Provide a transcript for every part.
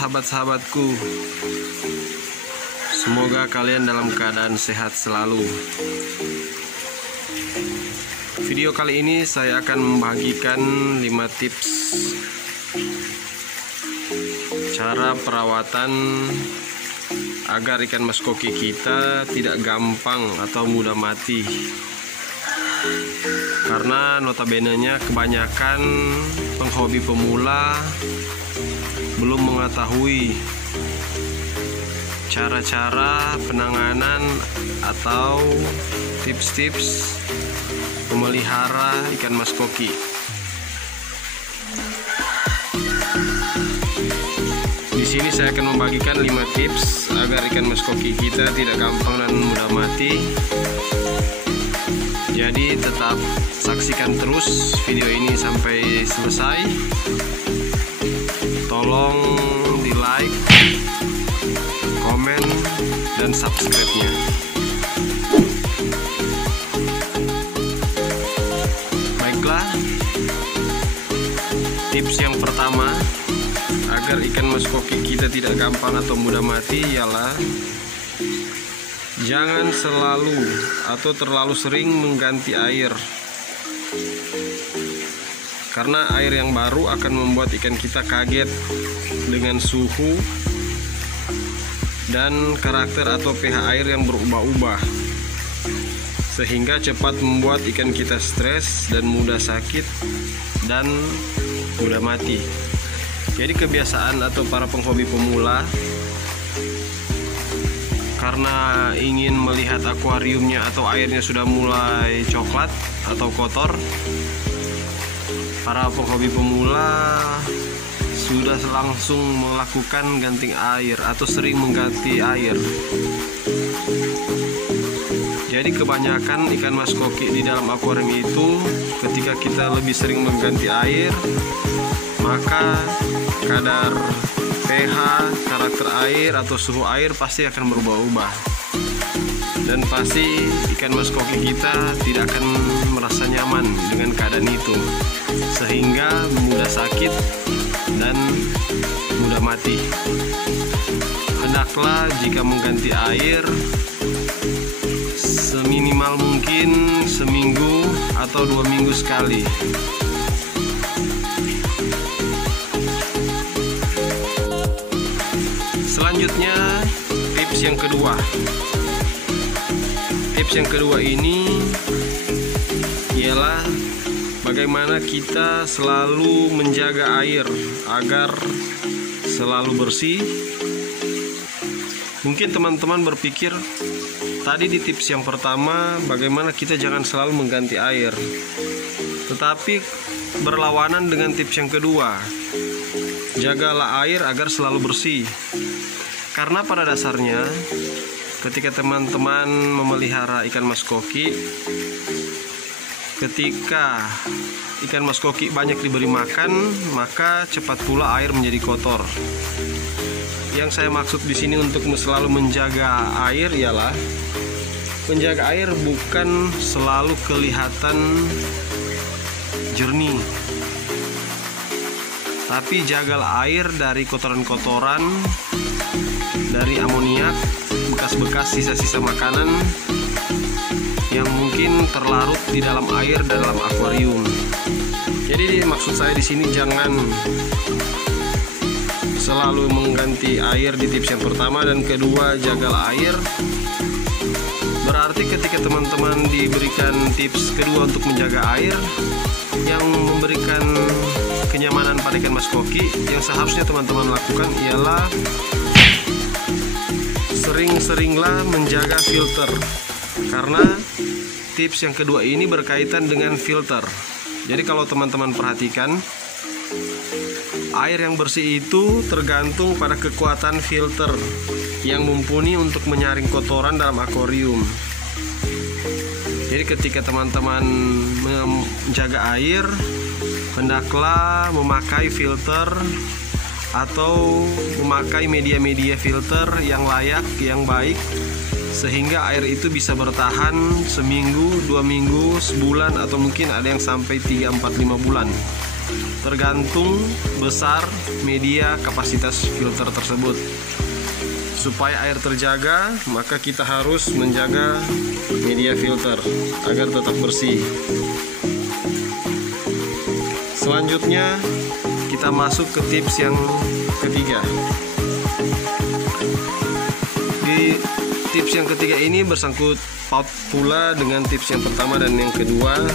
sahabat-sahabatku. Semoga kalian dalam keadaan sehat selalu. Video kali ini saya akan membagikan 5 tips cara perawatan agar ikan mas koki kita tidak gampang atau mudah mati. Karena notabene-nya kebanyakan penghobi pemula belum mengetahui cara-cara penanganan atau tips-tips memelihara ikan mas koki. Di sini saya akan membagikan 5 tips agar ikan mas koki kita tidak gampang dan mudah mati. Jadi tetap saksikan terus video ini sampai selesai. Tolong di like, komen, dan subscribe-nya. Baiklah, tips yang pertama agar ikan mas koki kita tidak gampang atau mudah mati ialah jangan selalu atau terlalu sering mengganti air. Karena air yang baru akan membuat ikan kita kaget dengan suhu dan karakter atau pH air yang berubah-ubah, sehingga cepat membuat ikan kita stres dan mudah sakit dan mudah mati. Jadi kebiasaan atau para penghobi pemula karena ingin melihat akuariumnya atau airnya sudah mulai coklat atau kotor, para penghobi pemula sudah langsung melakukan ganti air atau sering mengganti air. Jadi kebanyakan ikan mas koki di dalam akuarium itu, ketika kita lebih sering mengganti air, maka kadar pH, karakter air atau suhu air pasti akan berubah-ubah. Dan pasti ikan mas koki kita tidak akan merasa nyaman dengan keadaan itu, sehingga mudah sakit dan mudah mati. Hendaklah jika mengganti air seminimal mungkin seminggu atau 2 minggu sekali. Selanjutnya tips yang kedua. Tips yang kedua ini ialah bagaimana kita selalu menjaga air agar selalu bersih. Mungkin teman-teman berpikir tadi di tips yang pertama bagaimana kita jangan selalu mengganti air, tetapi berlawanan dengan tips yang kedua, jagalah air agar selalu bersih. Karena pada dasarnya ketika teman-teman memelihara ikan mas koki, ketika ikan mas koki banyak diberi makan, maka cepat pula air menjadi kotor. Yang saya maksud di sini untuk selalu menjaga air ialah menjaga air bukan selalu kelihatan jernih, tapi jagalah air dari kotoran-kotoran, dari amoniak, bekas-bekas sisa-sisa makanan yang mungkin terlarut di dalam air dalam akuarium. Jadi maksud saya di sini jangan selalu mengganti air di tips yang pertama, dan kedua jagalah air. Berarti ketika teman-teman diberikan tips kedua untuk menjaga air yang memberikan kenyamanan pada ikan mas koki, yang seharusnya teman-teman lakukan ialah sering-seringlah menjaga filter. Karena tips yang kedua ini berkaitan dengan filter. Jadi kalau teman-teman perhatikan, air yang bersih itu tergantung pada kekuatan filter yang mumpuni untuk menyaring kotoran dalam akuarium. Jadi ketika teman-teman menjaga air, hendaklah memakai filter atau memakai media-media filter yang layak, yang baik, sehingga air itu bisa bertahan seminggu, 2 minggu, sebulan, atau mungkin ada yang sampai 3, 4, 5 bulan. tergantung besar media kapasitas filter tersebut. Supaya air terjaga, maka kita harus menjaga media filter agar tetap bersih. Selanjutnya kita masuk ke tips yang ketiga. Di tips yang ketiga ini bersangkut paut pula dengan tips yang pertama dan yang kedua.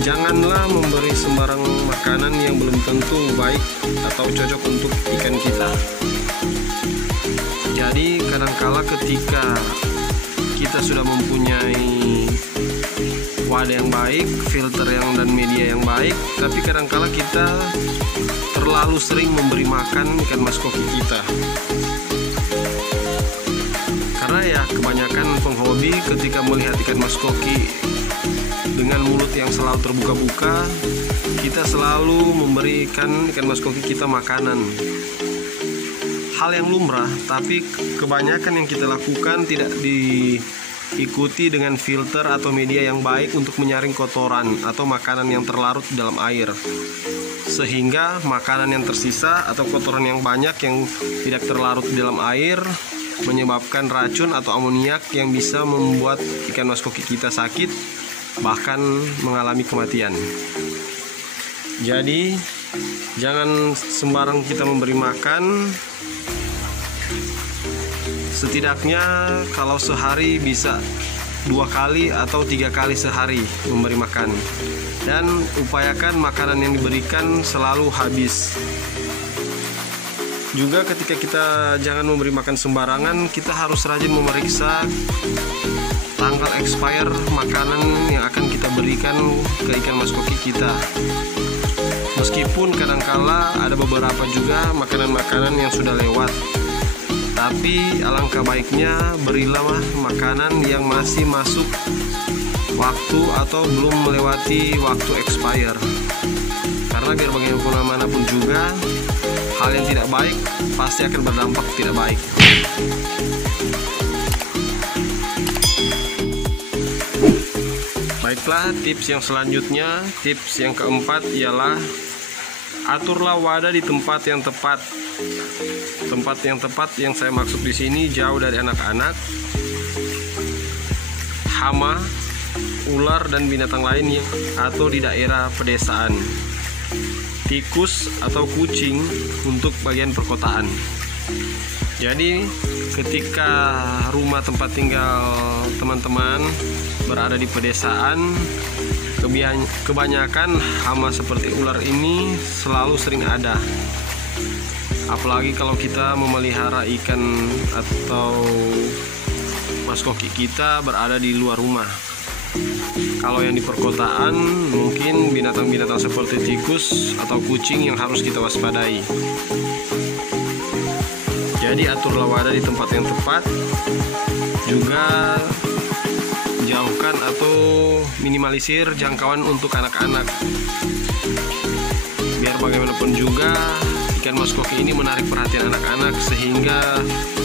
Janganlah memberi sembarang makanan yang belum tentu baik atau cocok untuk ikan kita. Jadi kadangkala ketika kita sudah mempunyai wadah yang baik, filter dan media yang baik, tapi kadangkala kita terlalu sering memberi makan ikan mas koki kita. Karena ya kebanyakan penghobi ketika melihat ikan mas koki dengan mulut yang selalu terbuka-buka, kita selalu memberikan ikan mas koki kita makanan. Hal yang lumrah, tapi kebanyakan yang kita lakukan tidak diikuti dengan filter atau media yang baik untuk menyaring kotoran atau makanan yang terlarut di dalam air. Sehingga makanan yang tersisa atau kotoran yang banyak yang tidak terlarut di dalam air menyebabkan racun atau amoniak yang bisa membuat ikan mas koki kita sakit, bahkan mengalami kematian. Jadi jangan sembarang kita memberi makan. Setidaknya kalau sehari bisa 2 kali atau 3 kali sehari memberi makan. Dan upayakan makanan yang diberikan selalu habis. Juga ketika kita jangan memberi makan sembarangan, kita harus rajin memeriksa tanggal expire makanan yang akan kita berikan ke ikan mas koki kita. Meskipun kadangkala ada beberapa juga makanan-makanan yang sudah lewat, tapi alangkah baiknya berilah makanan yang masih masuk waktu atau belum melewati waktu expire. Karena biar bagaimanapun juga, hal yang tidak baik pasti akan berdampak tidak baik. Baiklah, tips yang selanjutnya, tips yang keempat ialah aturlah wadah di tempat yang tepat. Tempat yang tepat yang saya maksud di sini jauh dari anak-anak, hama, ular dan binatang lain atau di daerah pedesaan, tikus atau kucing untuk bagian perkotaan. Jadi ketika rumah tempat tinggal teman-teman berada di pedesaan, kebanyakan hama seperti ular ini selalu sering ada. Apalagi kalau kita memelihara ikan atau mas koki kita berada di luar rumah. Kalau yang di perkotaan, mungkin binatang-binatang seperti tikus atau kucing yang harus kita waspadai. Jadi aturlah wadah di tempat yang tepat. Juga jauhkan atau minimalisir jangkauan untuk anak-anak. Biar bagaimanapun juga ikan mas koki ini menarik perhatian anak-anak, sehingga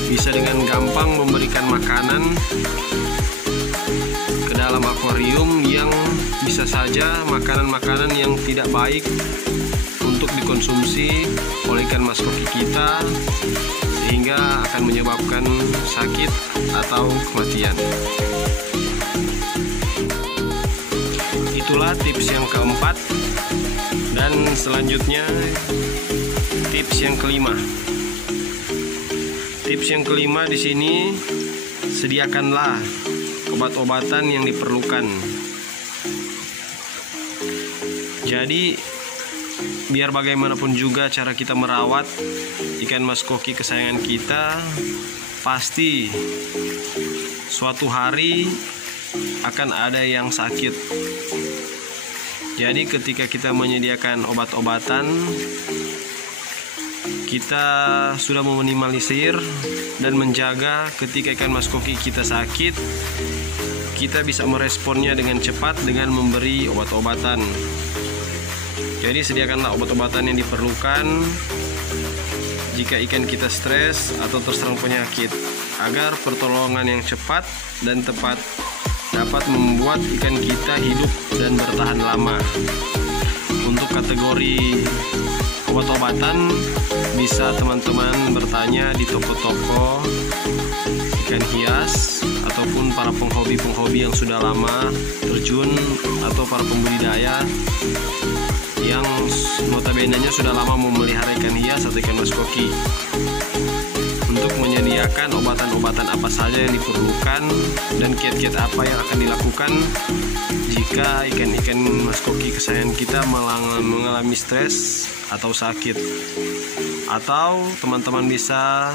bisa dengan gampang memberikan makanan ke dalam akuarium yang bisa saja makanan-makanan yang tidak baik untuk dikonsumsi oleh ikan mas koki kita, sehingga akan menyebabkan sakit atau kematian. Itulah tips yang keempat. Dan selanjutnya tips yang kelima. Tips yang kelima di sini, sediakanlah obat-obatan yang diperlukan. Jadi biar bagaimanapun juga cara kita merawat ikan mas koki kesayangan kita, pasti suatu hari akan ada yang sakit. Jadi ketika kita menyediakan obat-obatan, kita sudah meminimalisir dan menjaga ketika ikan mas koki kita sakit, kita bisa meresponnya dengan cepat dengan memberi obat-obatan. Jadi sediakanlah obat-obatan yang diperlukan jika ikan kita stres atau terserang penyakit, agar pertolongan yang cepat dan tepat dapat membuat ikan kita hidup dan bertahan lama. Untuk kategori obat-obatan bisa teman-teman bertanya di toko-toko ikan hias ataupun para penghobi yang sudah lama terjun atau para pembudidaya yang notabene-nya sudah lama memelihara ikan hias atau ikan mas koki, untuk menyediakan obatan-obatan apa saja yang diperlukan dan kiat-kiat apa yang akan dilakukan jika ikan-ikan mas koki kesayangan kita mengalami stres atau sakit. Atau teman-teman bisa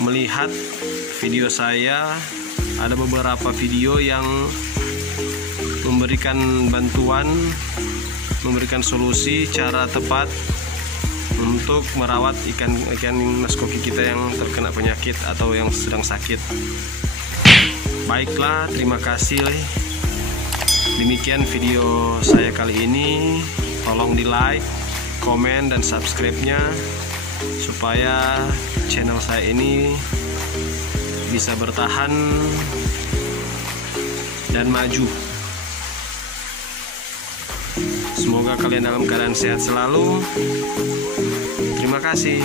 melihat video saya, ada beberapa video yang memberikan bantuan, memberikan solusi cara tepat untuk merawat ikan mas koki kita yang terkena penyakit atau yang sedang sakit. Baiklah, terima kasih. Demikian video saya kali ini. Tolong di like, komen, dan subscribe-nya supaya channel saya ini bisa bertahan dan maju. Semoga kalian dalam keadaan sehat selalu. Terima kasih.